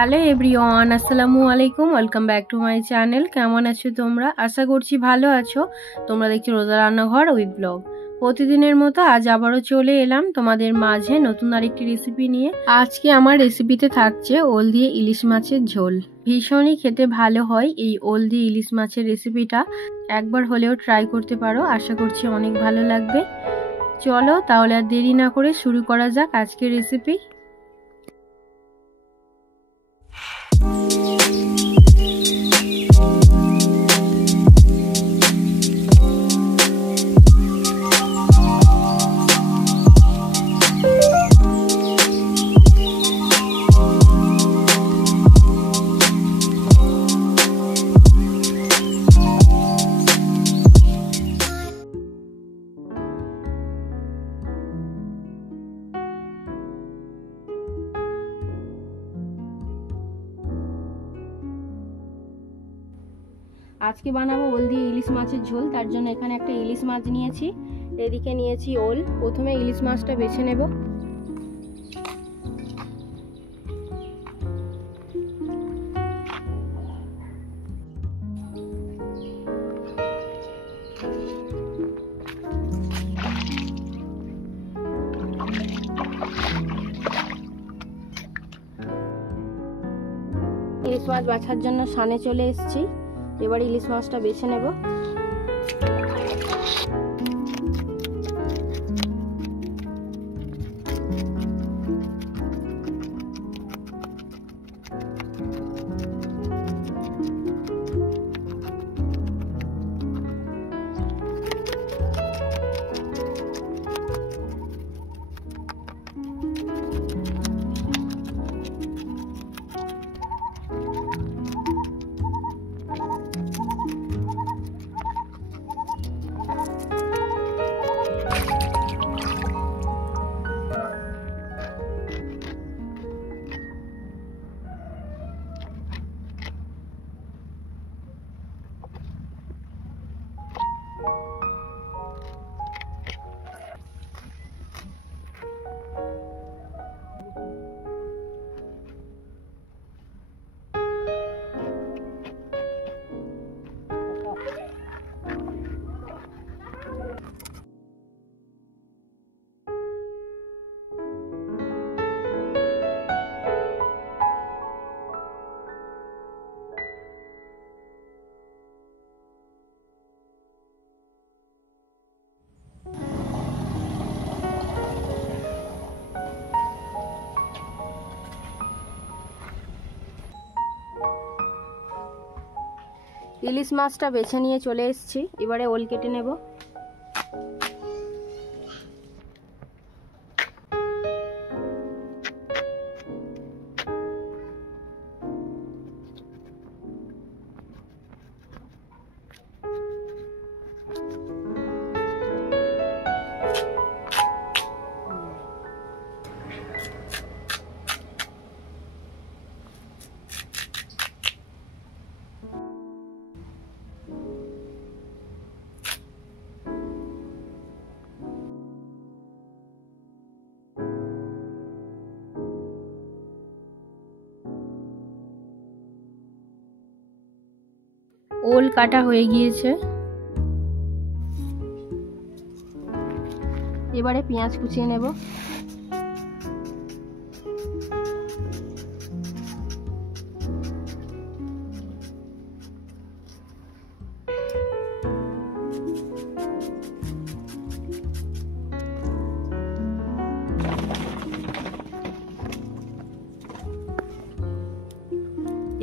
Hello everyone, আসসালামু আলাইকুম। Welcome back to my channel. কেমন আছো তোমরা? আশা করছি ভালো আছো। তোমরা দেখছো রোজা রান্নাঘর উইথ ব্লগ। প্রতিদিনের মতো আজ আবারও চলে এলাম তোমাদের মাঝে নতুন আরেকটি রেসিপি নিয়ে। আজকে আমার রেসিপিতে থাকছে ওল দিয়ে ইলিশ মাছের ঝোল। ভীষণই খেতে ভালো হয় এই ওল দিয়ে ইলিশ মাছের রেসিপিটা। একবার হলেও ট্রাই করতে পারো, আশা করছি অনেক ভালো লাগবে। চলো তাহলে আর দেরি না করে শুরু করা যাক আজকের রেসিপি। আজকে বানাবো ওল দিয়ে ইলিশ মাছের ঝোল। তার জন্য এখানে একটা ইলিশ মাছ নিয়েছি, এদিকে নিয়েছি ওল। প্রথমে ইলিশ মাছটা বেছে নেব। ইলিশ মাছ বাছার জন্য সানে চলে এসেছি। এবার ইলিশ মাছটা বেছে নেব। ইলিশ মাছটা বেছে নিয়ে চলে এসেছি। এবারে ওল কেটে নেব। ওল কাটা হয়ে গিয়েছে। এবারে পেঁয়াজ কুচিয়ে নেব।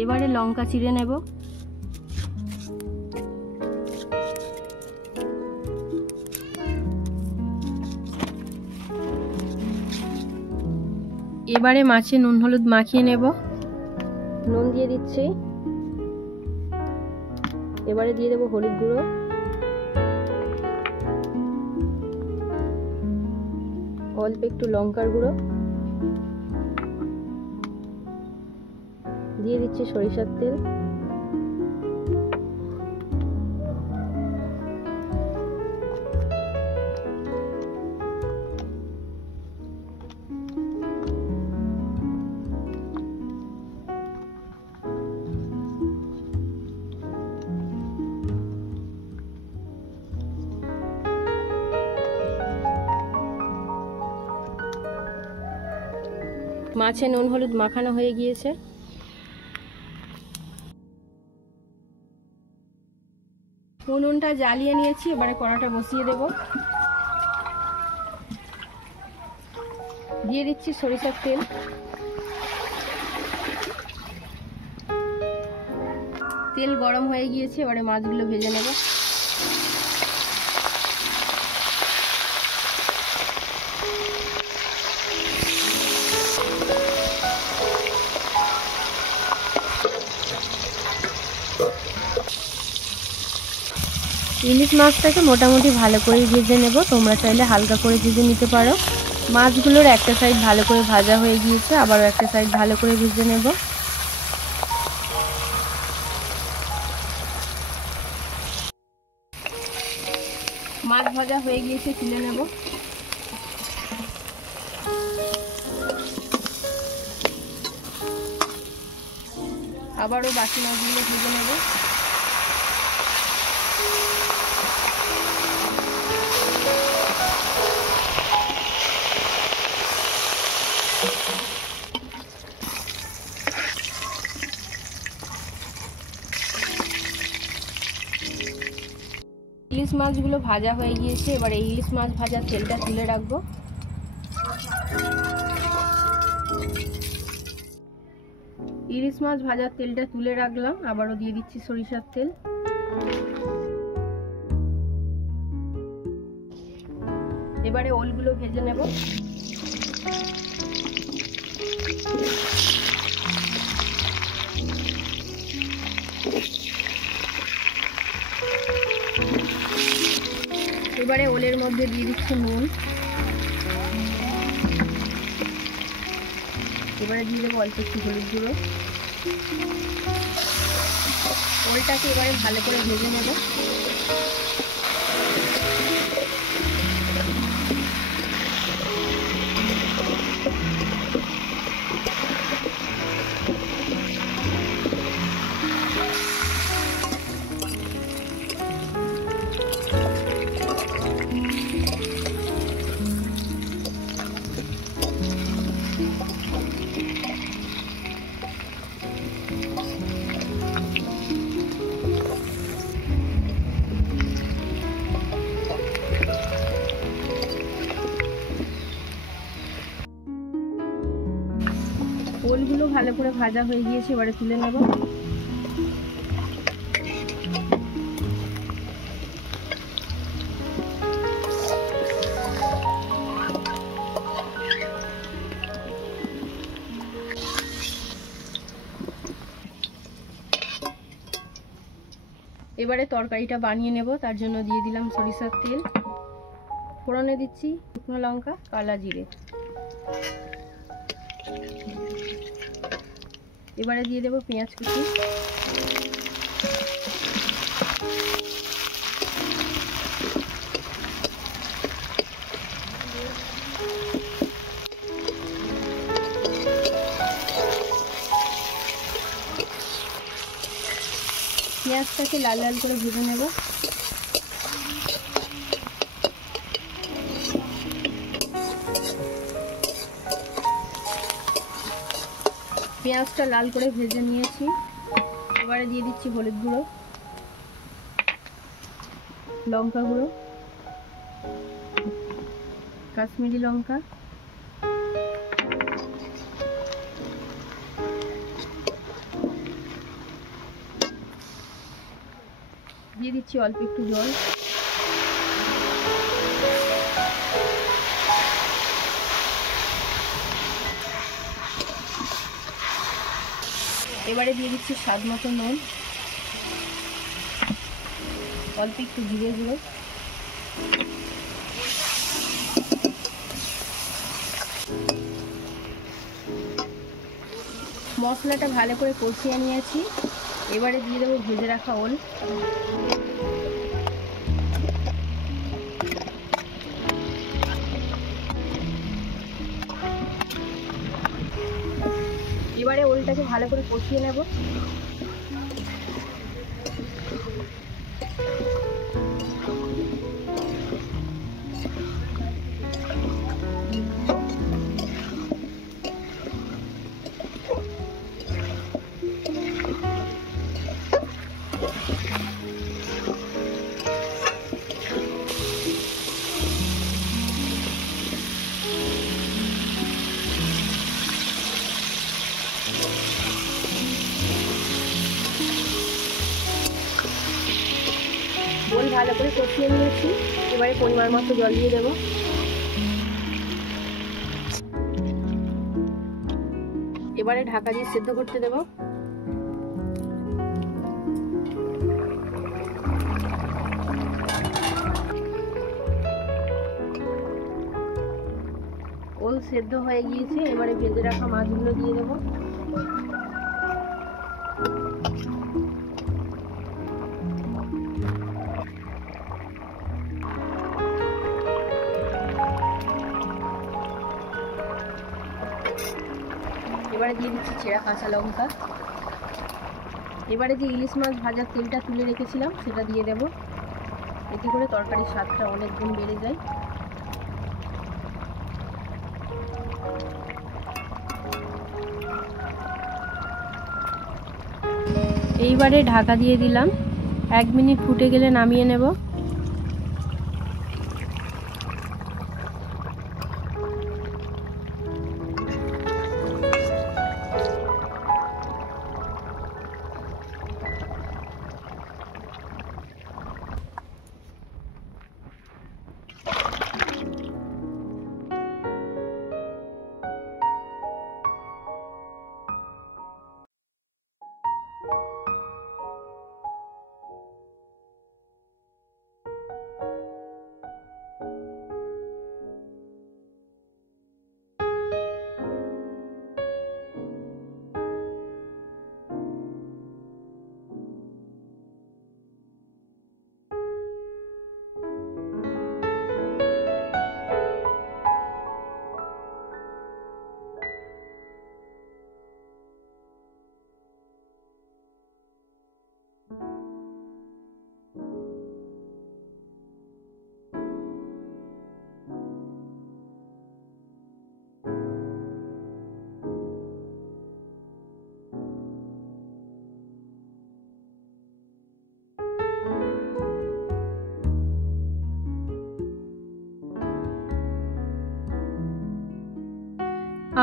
এবারে লঙ্কা চিড়ে নেব। এবারে মাছে নুন হলুদ মাখিয়ে নেব। নুন দিয়ে দিচ্ছি। এবারে দিয়ে দেবো হলুদ গুঁড়ো, অল্প একটু লঙ্কার গুঁড়ো, দিয়ে দিচ্ছি সরিষার তেল। মাছে নুন হলুদ মাখানো হয়ে গিয়েছে। উনুনটা জ্বালিয়ে নিয়েছি, এবারে কড়াটা বসিয়ে দেব। দিয়ে দিচ্ছি সরিষার তেল। তেল গরম হয়ে গিয়েছে, এবারে মাছগুলো ভেজে নেব। ইলিশ মাছটাকে মোটামুটি ভালো করে ভেজে নেব, তোমরা চাইলে হালকা করে ভেজে নিতে পারো। মাছগুলোর একটা সাইড ভালো করে ভাজা হয়ে গিয়েছে, আবারও একটা সাইড ভালো করে ভেজে নেব। মাছ ভাজা হয়ে গিয়েছে, তুলে নেব। আবারও বাকি মাছগুলো ভেজে নেব। ইলিশ মাছগুলো ভাজা হয়ে গিয়েছে, এবার এই ইলিশ মাছ ভাজার তেলটা তুলে রাখবো। ইলিশ মাছ ভাজার তেলটা তুলে রাখলাম, আবারও দিয়ে দিচ্ছি সরিষার তেল। এবারে ওলগুলো ভেজে নেব। এবারে ওলের মধ্যে দিয়ে দিচ্ছি নুন। এবারে দিয়ে দেবো অল্প একটু হলুদ গুঁড়ো। ওলটাকে এবারে ভালো করে ভেজে নেব। ওলগুলো ভালো করে ভাজা হয়ে গিয়েছে, এবারে তুলে নেব। এবারে তরকারিটা বানিয়ে নেব, তার জন্য দিয়ে দিলাম সরিষার তেল। ফোড়নে দিচ্ছি শুকনো লঙ্কা, কালা জিরে। এবারে দিয়ে দেব পেঁয়াজ কুচি। পেঁয়াজটাকে লাল লাল করে ভেজে নেব। পেঁয়াজটা লাল করে ভেজে নিয়েছি, এবারে দিয়ে দিচ্ছি হলুদ গুঁড়ো, লঙ্কা গুঁড়ো, কাশ্মীরি লঙ্কা, দিয়ে দিচ্ছি অল্প একটু জল। এবারে দিয়ে দিচ্ছি স্বাদ মতো নুন, অল্প একটু জিরে গুঁড়ো, মশলাটা ভালো করে কষিয়ে নিয়েছি। এবারে দিয়ে দেবো ভেজে রাখা ওল। এবারে ওলটাকে ভালো করে কষিয়ে নেব। ভালো করে কষিয়ে নিয়েছি। এবারে পরিমাণ মতো জল দিয়ে দেবো। এবারে ঢাকা দিয়ে সেদ্ধ করতে দেবো। ওল সেদ্ধ হয়ে গিয়েছে, এবারে ভেজে রাখা মাছগুলো দিয়ে দেবো। এবারে দিয়ে দিচ্ছি চেরা কাঁচা লঙ্কা। এবারে যে ইলিশ মাছ ভাজার তেলটা তুলে রেখেছিলাম সেটা দিয়ে দেব। এতে করে তরকারির স্বাদটা অনেক গুণ বেড়ে যায়। এইবারে ঢাকা দিয়ে দিলাম। 1 মিনিট ফুটে গেলে নামিয়ে নেব।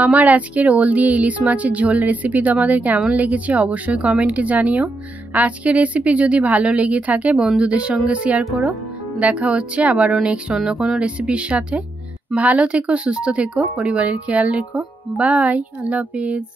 আমার আজকের ওল দিয়ে ইলিশ মাছের ঝোল রেসিপি তোমাদের কেমন লেগেছে অবশ্যই কমেন্টে জানিও। আজকের রেসিপি যদি ভালো লেগে থাকে বন্ধুদের সঙ্গে শেয়ার করো। দেখা হচ্ছে আবারও নেক্সট অন্য কোনো রেসিপির সাথে। ভালো থেকো, সুস্থ থেকো, পরিবারের খেয়াল রেখো। বাই, আল্লাহ হাফেজ।